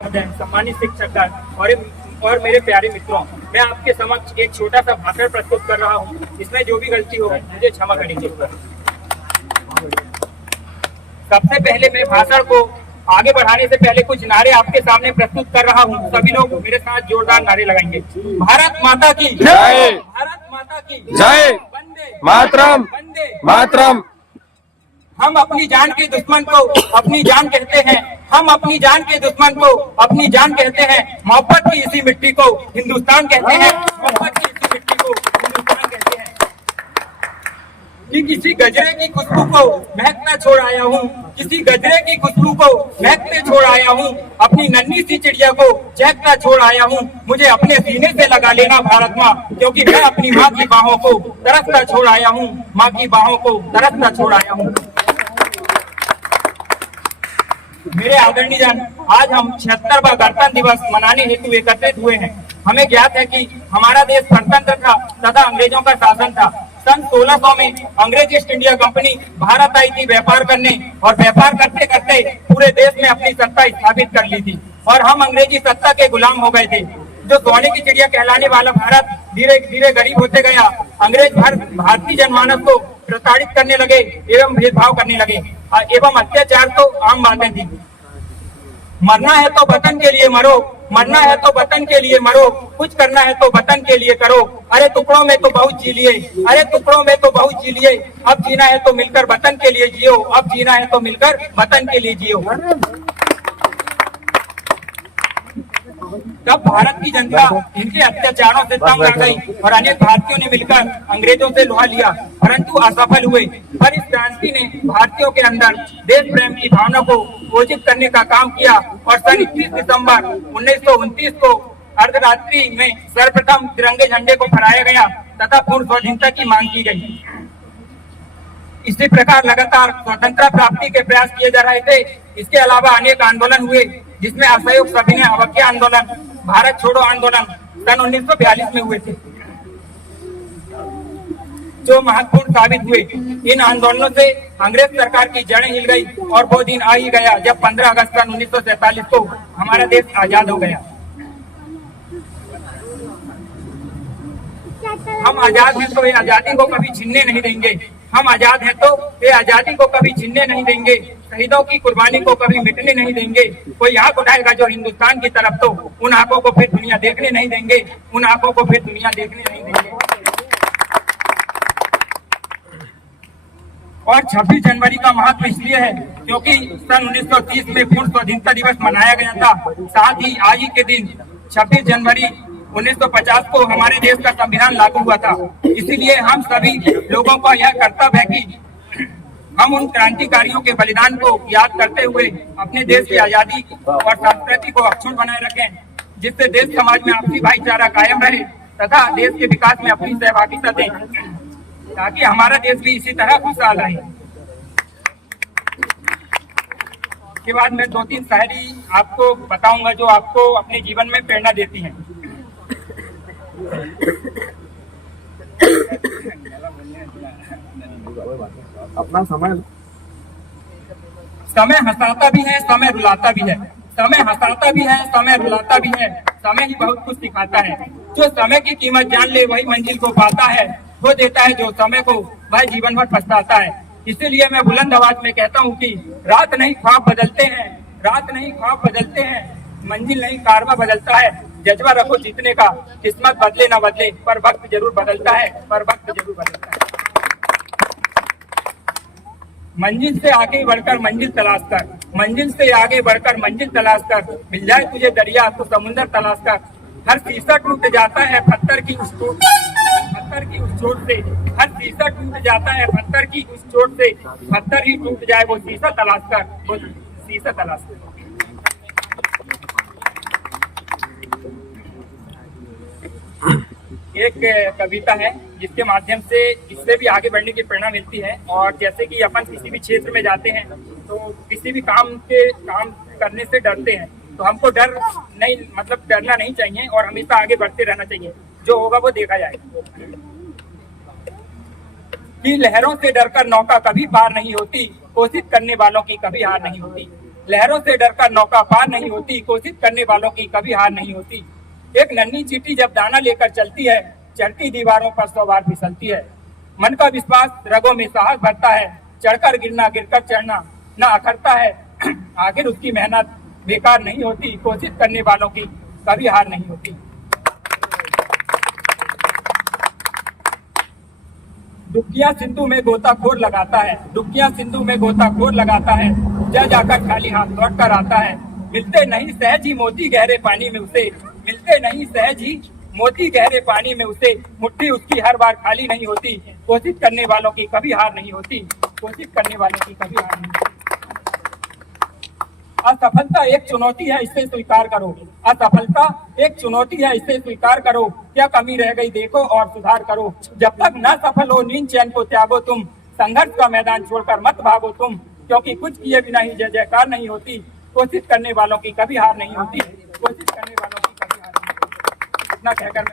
सम्मानित शिक्षकगण और मेरे प्यारे मित्रों, मैं आपके समक्ष एक छोटा सा भाषण प्रस्तुत कर रहा हूँ। इसमें जो भी गलती हो मुझे क्षमा करेंगे। सबसे पहले मैं भाषण को आगे बढ़ाने से पहले कुछ नारे आपके सामने प्रस्तुत कर रहा हूँ। सभी लोग मेरे साथ जोरदार नारे लगाएंगे। भारत माता की जय, भारत माता की जय, वंदे मातरम, वंदे मातरम। हम अपनी जान के दुश्मन को अपनी जान कहते हैं, हम अपनी जान के दुश्मन को अपनी जान कहते हैं। मोहब्बत की इसी मिट्टी को हिंदुस्तान कहते हैं, मोहब्बत की इसी मिट्टी को हिंदुस्तान कहते हैं। कि किसी गजरे की खुशबू को महकता छोड़ आया हूँ, किसी गजरे की खुशबू को महकते छोड़ आया हूँ, अपनी नन्ही सी चिड़िया को चहकता छोड़ आया हूँ। मुझे अपने सीने से लगा लेना भारत माँ, क्योंकि मैं अपनी माँ की बाहों को तरसता छोड़ आया हूँ, माँ की बाहों को तरसता छोड़ आया हूँ। मेरे आदरणीय जन, आज हम 76वां गणतंत्र दिवस मनाने हेतु एकत्रित हुए हैं। हमें ज्ञात है कि हमारा देश स्वतंत्र था तथा अंग्रेजों का शासन था। सन 1600 में अंग्रेज ईस्ट इंडिया कंपनी भारत आई थी व्यापार करने, और व्यापार करते करते पूरे देश में अपनी सत्ता स्थापित कर ली थी और हम अंग्रेजी सत्ता के गुलाम हो गए थे। जो सोने की चिड़िया कहलाने वाला भारत धीरे धीरे गरीब होते गया। अंग्रेज भारतीय जनमानस को प्रताड़ित करने लगे एवं भेदभाव करने लगे एवं अत्याचार तो आम बातें थी। मरना है तो वतन के लिए मरो, मरना है तो वतन के लिए मरो, कुछ करना है तो वतन के लिए करो। अरे टुकड़ों में तो बहुत जी लिए, अरे टुकड़ों में तो बहुत जी लिए, अब जीना है तो मिलकर वतन के लिए जियो, अब जीना है तो मिलकर वतन के लिए जियो। तब भारत की जनता इनके अत्याचारों से तंग आ गई और अनेक भारतीयों ने मिलकर अंग्रेजों से लोहा लिया, परंतु असफल हुए। पर इस क्रांति ने भारतीयों के अंदर देश प्रेम की भावना को पोषित करने का काम किया और सन 21 दिसंबर 1929 को अर्धरात्रि में सर्वप्रथम तिरंगे झंडे को फहराया गया तथा पूर्ण स्वाधीनता की मांग की गई। इसी प्रकार लगातार स्वतंत्रता प्राप्ति के प्रयास किए जा रहे थे। इसके अलावा अनेक आंदोलन हुए, जिसमें असहयोग सविनय अवज्ञा आंदोलन, भारत छोड़ो आंदोलन सन 1942 में हुए थे, जो महत्वपूर्ण साबित हुए। इन आंदोलनों से अंग्रेज सरकार की जड़ें हिल गई और वो दिन आ ही गया जब 15 अगस्त सन 1947 को हमारा देश आजाद हो गया। हम आजाद हैं तो ये आजादी को कभी छीनने नहीं देंगे, हम आजाद हैं तो ये आजादी को कभी छीनने नहीं देंगे, शहीदों की कुर्बानी को कभी मिटने नहीं देंगे। कोई आंख उठाएगा जो हिंदुस्तान की तरफ तो उन आंखों को फिर दुनिया देखने नहीं देंगे, उन आंखों को फिर दुनिया देखने नहीं देंगे। और 26 जनवरी का महत्व इसलिए है क्योंकि सन 1930 में पूर्ण स्वाधीनता दिवस मनाया गया था। साथ ही आज ही के दिन 26 जनवरी 1950 को हमारे देश का संविधान लागू हुआ था। इसीलिए हम सभी लोगों का यह कर्तव्य है कि हम उन क्रांतिकारियों के बलिदान को याद करते हुए अपने देश की आजादी और संस्कृति को अक्षुण्ण बनाए रखें, जिससे देश समाज में आपसी भाईचारा कायम रहे तथा देश के विकास में अपनी सहभागिता दें, ताकि हमारा देश भी इसी तरह खुशहाल रहे। इसके बाद मैं 2-3 शायरी आपको बताऊंगा जो आपको अपने जीवन में प्रेरणा देती हैं। अपना समय हंसाता भी है, समय रुलाता भी है, समय हंसाता भी है, समय रुलाता भी है, समय ही बहुत कुछ सिखाता है। जो समय की कीमत जान ले वही मंजिल को पाता है, वो देता है जो समय को वह जीवन भर पछताता है। इसीलिए मैं बुलंद आवाज में कहता हूँ कि रात नहीं ख्वाब बदलते हैं, रात नहीं ख्वाब बदलते हैं, मंजिल नहीं कारवा बदलता है। जज्बा रखो जीतने का, किस्मत बदले ना बदले पर वक्त जरूर बदलता है, पर वक्त जरूर बदलता है। मंजिल से आगे बढ़कर मंजिल तलाश कर, मंजिल से आगे बढ़कर मंजिल तलाश कर, मिल जाए तुझे दरिया तो समुंदर तलाश कर। हर शीशा टूट जाता है पत्थर की उस चोट से, हर शीशा टूट जाता है पत्थर की उस चोट से, पत्थर ही टूट जाए वो शीशा तलाश कर, वो शीशा तलाश कर। एक कविता है जिसके माध्यम से इससे भी आगे बढ़ने की प्रेरणा मिलती है। और जैसे कि अपन किसी भी क्षेत्र में जाते हैं तो किसी भी काम करने से डरते हैं, तो हमको डरना नहीं चाहिए और हमेशा आगे बढ़ते रहना चाहिए। जो होगा वो देखा जाएगा। कि लहरों से डरकर नौका कभी पार नहीं होती, कोशिश करने वालों की कभी हार नहीं होती। लहरों से डरकर नौका पार नहीं होती, कोशिश करने वालों की कभी हार नहीं होती। एक नन्ही चींटी जब दाना लेकर चलती है, चढ़ती दीवारों पर 100 बार फिसलती है। मन का विश्वास रगों में साहस भरता है, चढ़कर गिरना गिरकर चढ़ना न अखरता है। आखिर उसकी मेहनत बेकार नहीं होती, कोशिश करने वालों की कभी हार नहीं होती। डुबकियां सिंधु में गोताखोर लगाता है, डुबकियां सिंधु में गोताखोर लगाता है, जा जाकर खाली हाथ लौट कर आता है। मिलते नहीं सहज ही मोती गहरे पानी में उसे, मिलते नहीं सहज ही मोती गहरे पानी में उसे, मुट्ठी उसकी हर बार खाली नहीं होती, कोशिश करने वालों की कभी हार नहीं होती, कोशिश करने वालों की कभी हार नहीं होती। असफलता एक चुनौती है, इसे स्वीकार करो, असफलता एक चुनौती है, इसे स्वीकार करो। क्या कमी रह गई देखो और सुधार करो। जब तक न सफल हो नींद चैन को त्यागो तुम, संघर्ष का मैदान छोड़कर मत भागो तुम, क्योंकि कुछ किए बिना ही जय जयकार नहीं होती, कोशिश करने वालों की कभी हार नहीं होती, कोशिश करने वालों की कभी हार नहीं होती। इतना कहकर मैं